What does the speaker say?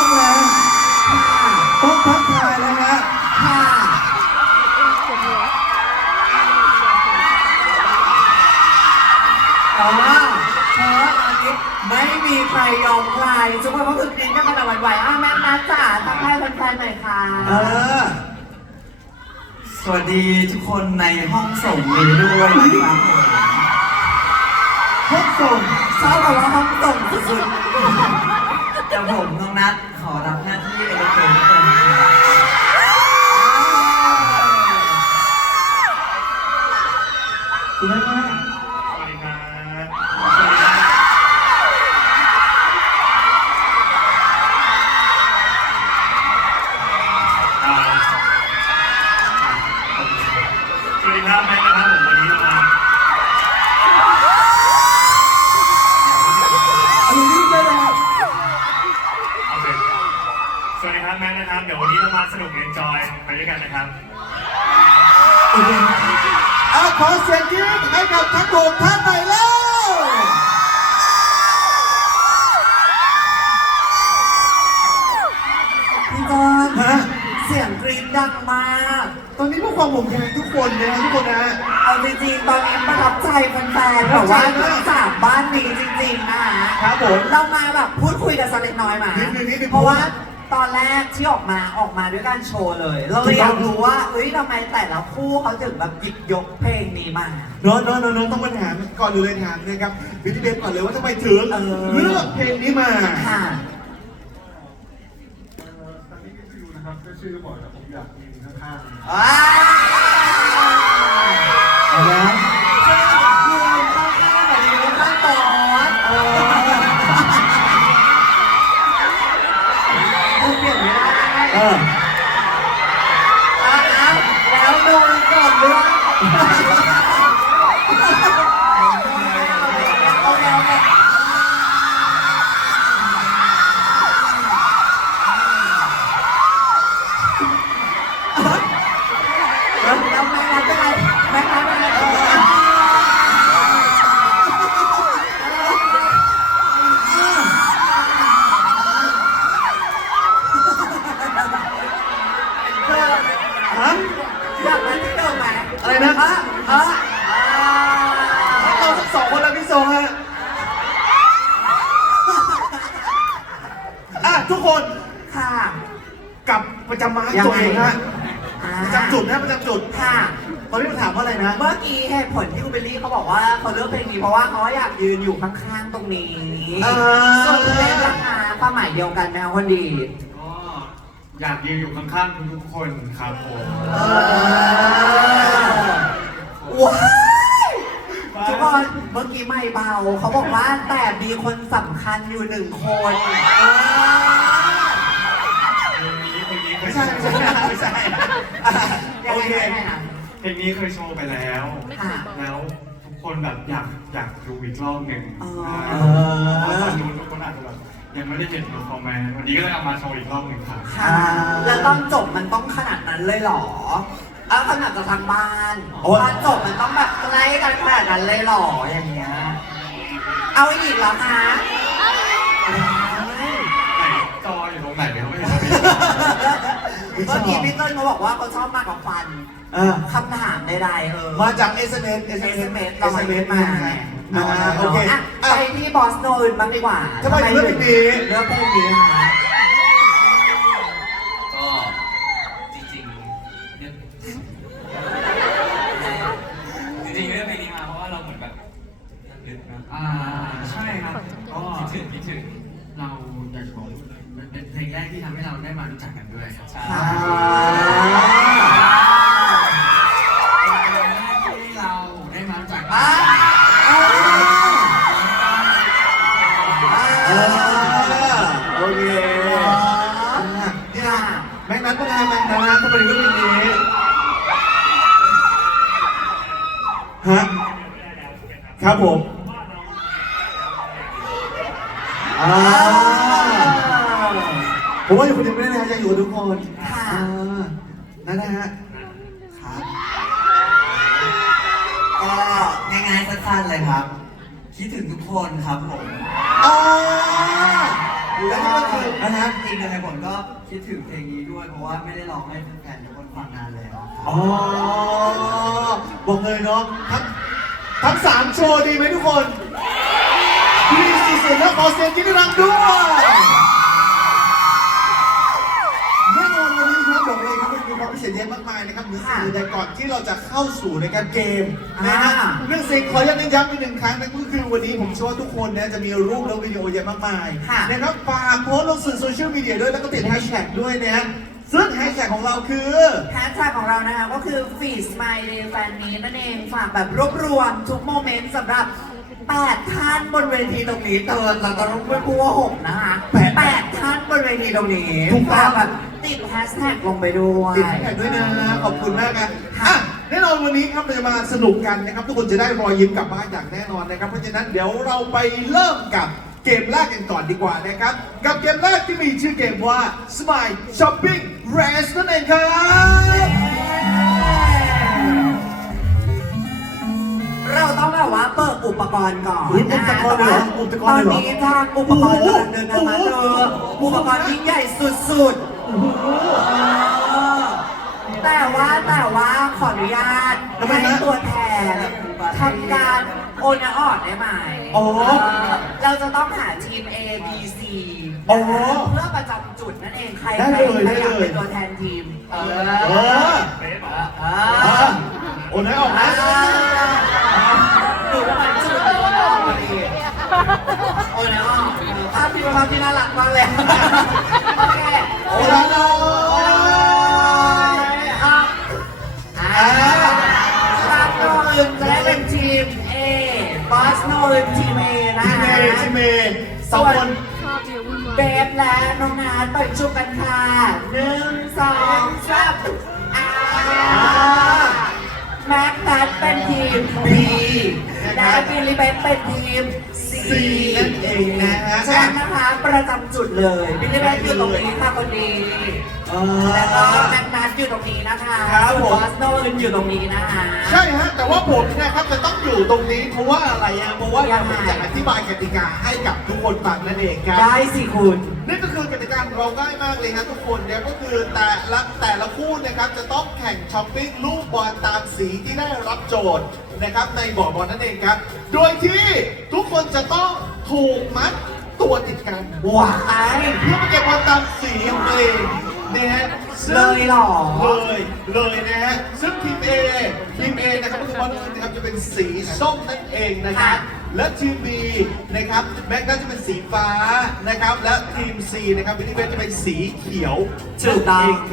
ต้องแล้วต้องทักทายแล้วฮะค่ะแต่ว่าเพราะว่าตอนนี้ไม่มีใครยอมใครทุกคนก็คือกรี๊ดกันกันแต่หวั่นไหวอะแม่นัทจ๋าทักทายแฟนๆหน่อยค่ะเออ สวัสดีทุกคนในห้องส่งนี้ด้วยนะครับผมพบส่งชอบคำว่าห้องส่งสุดๆแต่ผมน้องนัท คุณแม่มากสวัสดีครับสวัสดีครับสวัสดีครับแม็กซ์นะครับผมวันนี้เรามาอันนี้รีบได้เลยครับโอาเคสวัสดีครับแม็กซ์นะครับ เดี๋ยววันนี้เรามาสนุกเอนจอยไปด้วยกันนะครับ โอเค ขอเสียงกรี๊ดให้กับทั้งหกท่านหน่อยแล้วๆพี่จอนฮะเสียงกรี๊ดดังมากตอนนี้พวกความห่วงใยทุกคนนะทุกคนนะ เอาจริงๆตอนนี้ประทับใจแฟนๆแบบว่าทั้งสามบ้านนี้จริงๆนะคะครับผม เรามาแบบพูดคุยกันสักเล็กน้อยมานิดนึงนิดนึง เพราะว่า ตอนแรกที่ออกมาออกมาด้วยการโชว์เลย เราเลยอยากรู้ว่าเอ้ยทำไมแต่ละคู่เขาถึงแบบหยิบยกเพลงนี้มา เน้องน้องน้องต้องมาถามก่อนอื่นเลยถามนะครับวิธีเบนก่อนเลยว่าทำไมถึงเออ เลือกเพลงนี้มา ค่ะตอนนี้ก็คือนะครับก็ชื่อก็บอกแล้วผมอยากมีข้างว้าว เอาละ ประจำมาร์คยังไงตัวเองฮะอ่าประจำจุดนะประจำจุดค่ะ ตอนนี้เราถามว่าอะไรนะ เมื่อกี้เหตุผลที่คุณเบลลี่เขาบอกว่าเขาเลือกเพลงนี้เพราะว่าเขาอยากยืนอยู่ข้างๆตรงนี้อ่าส่วนคุณเบลล่ะคะความหมายเดียวกันนะคนดี ก็อยากยืนอยู่ข้างๆทุกๆคนครับผมว้ายทุกคนเมื่อกี้ไม่เบา เขาบอกว่าแต่มีคนสำคัญอยู่หนึ่งคน ไม่ใช่ไม่ใช่ไม่ใช่โอเคเพลงนี้เคยโชว์ไปแล้ว แล้วทุกคนแบบอยากอยากดูอีกรอบหนึ่งเพราะว่าตอนนู้นทุกคนอาจจะแบบยังไม่ได้เห็นเพอร์ฟอร์แมนซ์วันนี้ก็เลยเอามาโชว์อีกรอบหนึ่งครับค่ะแล้วตอนจบมันต้องขนาดนั้นเลยเหรอเอาขนาดกับทางบ้านตอนจบมันต้องแบบใกล้กันขนาดนั้นเลยเหรออย่างเงี้ย เอาอีกเหรอคะ ไหนจออยู่ตรงไหนเนี่ยไม่เห็น เมื่อกี้พี่เติ้ลเขาบอกว่าเขาชอบมากับฟันอะคำถามใดๆเออ มาจาก SMS SMS เรามาเล่นมา อ่าโอเคอะอะ ไปที่บอสโนอื่นบ้างดีกว่าทำไมถึงเลือกเพลงนี้ เลือกเพลงนี้คะ ก็จริงๆเนี่ยจริงๆเรื่องเพลงนี้มาเพราะว่าเราเหมือนแบบลึกนะอ่าใช่ครับก็คิดถึงคิดถึงเราอยากจะบอก มันเป็นเพลงแรกที่ทำให้เราได้มารู้จักกันด้วยครับใช่อ่าที่เราได้มารู้จักกัอ่านอ่าอ่าโอเคนี่ค่ะแม็กนัทก็ได้แม็กนัททำไมถึงเลือกเพลงนี้ฮะครับผมอ่า ผมว่าอยู่คนเดียวไม่ได้นะอยากอยู่กับทุกคนค่ะ อ่านั่นนะฮะครับก็ง่ายๆสั้นๆเลยครับ คิดถึงทุกคนครับผมอ่าและนี่ก็คือนะฮะอีกหนึ่งในผลก็คิดถึงเพลงนี้ด้วยเพราะว่าไม่ได้ร้องให้แฟนๆทุกคนฟังนานแล้วอ๋อบอกเลยเนาะทั้งทั้งสามโชว์ดีไหมทุกคนดีสุดๆแล้วขอเสียงกินรังด้วย จะเข้าสู่ในการเกมนะฮะอ่า เรื่องสิ่งขอย้ำย้ำอีกหนึ่งครั้งนั่นก็คือวันนี้ผมเชื่อว่าทุกคนนะจะมีรูปและวิดีโอเยอะมากมายค่ะนะครับฝากโพสต์ลงสื่อโซเชียลมีเดียด้วยแล้วก็ติดแฮชแท็กด้วยนะฮะซึ่งแฮชแท็กของเราคือ แฮชแท็กของเรานะคะก็คือ Feed My Day Fan นี้นั่นเองฝากแบบรวบรวมทุกโมเมนต์สำหรับ 8 ท่านบนเวทีตรงนี้เตือนเราต้องไม่พูดว่า6นะคะแปด8ท่านบนเวทีตรงนี้ถูกต้อง ฝากแบบติดแฮชแท็กลงไปด้วย ติดแฮชแท็กด้วยนะ ขอบคุณมากครับอะ แน่นอนวันนี้ครับเราจะมาสนุกกันนะครับ ทุกคนจะได้รอยยิ้มกลับบ้านอย่างแน่นอนนะครับ เพราะฉะนั้นเดี๋ยวเราไปเริ่มกับเกมแรกกันก่อนดีกว่านะครับ กับเกมแรกที่มีชื่อเกมว่า Smile Shopping Race นั่นเองครับเราต้องแบบว่าเปิดอุปกรณ์ก่อนอุ๊ยนะอุปกรณ์เลยเหรออุปกรณ์เลยเหรอตอนนี้ทางอุปกรณ์กำลังเดินทางมาเจออุปกรณ์ยิ่งใหญ่สุดๆเออ แต่ว่าแต่ว่าขออนุญาตทำไมให้ฮะตัวแทนทำการโอนออดได้ไหมอ๋อเออเราจะต้องหาทีม A B C อ๋อเพื่อประจำจุดนั่นเองใครได้ใครเลยใครอยากได้เลย เป็นตัวแทนทีม เออเออเป๊ะเหรอเออะอโอนให้ออกนะหนูมันจุดโอนออกพอดีโอนออกภาพที่เป็นภาพที่น่ารักมากเลย โอเค โอน ปิดชุบกันค่ะหนึ่งสองสามอ่าแม็กแพทเป็นทีม B และบิลลี่เบฟเป็นทีม C สี่นั่นเองนะฮะฉะนั้นนะคะประจำจุดเลยบิลลี่เบฟอยู่ตรงนี้ค่ะคนดีเอแล้วก็อแม็ก นัทอยู่ตรงนี้นะคะครับผม บอสโนอื่นอยู่ตรงนี้นะคะใช่ฮะ แต่ว่าผมเนะครับจะต้องอยู่ตรงนี้เพราะว่าอะไรอะเพราะว่าเราจะอธิบายกติกาให้กับทุกคนฟังนั่นเองครับ ได้สิคุณ นั่นก็คือกติกาของเราง่ายมากเลยครับทุกคนเนี่ยก็คือแต่ละแต่ละคู่นะครับจะต้องแข่งช้อปปิ้งลูกบอลตามสีที่ได้รับโจทย์นะครับในบ่อบอลนั่นเองครับ โดยที่ทุกคนจะต้องถูกมัดตัวติดกันว้าย เพื่อมาเก็บบอลตามสีของตัวเอง นะฮะซึ่งเลยเหรอ เลยเลยนะฮะซึ่งทีม A ทีม A นะครับก็คือบอลอื่นนะครับจะเป็นสีส้มนั่นเองนะครับ และทีม B นะครับแม็กน่าจะเป็นสีฟ้านะครับ และทีม C นะครับวินนี่เบสจะเป็นสีเขียวถูกต้อง นั่นเ